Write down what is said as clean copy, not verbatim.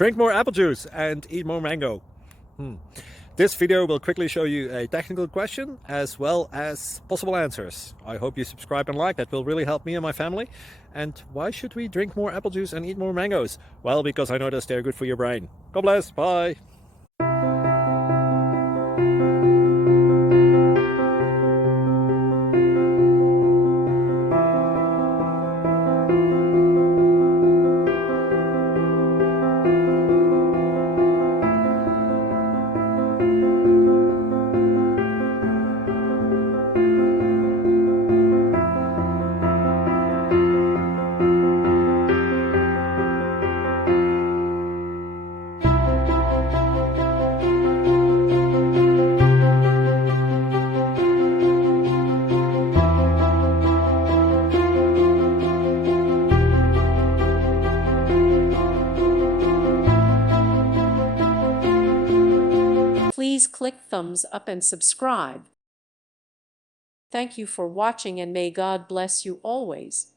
Drink more apple juice and eat more mango. This video will quickly show you a technical question as well as possible answers. I hope you subscribe and like, that will really help me and my family. And why should we drink more apple juice and eat more mangoes? Well, because I noticed they're good for your brain. God bless, bye. Please click thumbs up and subscribe. Thank you for watching, and may God bless you always.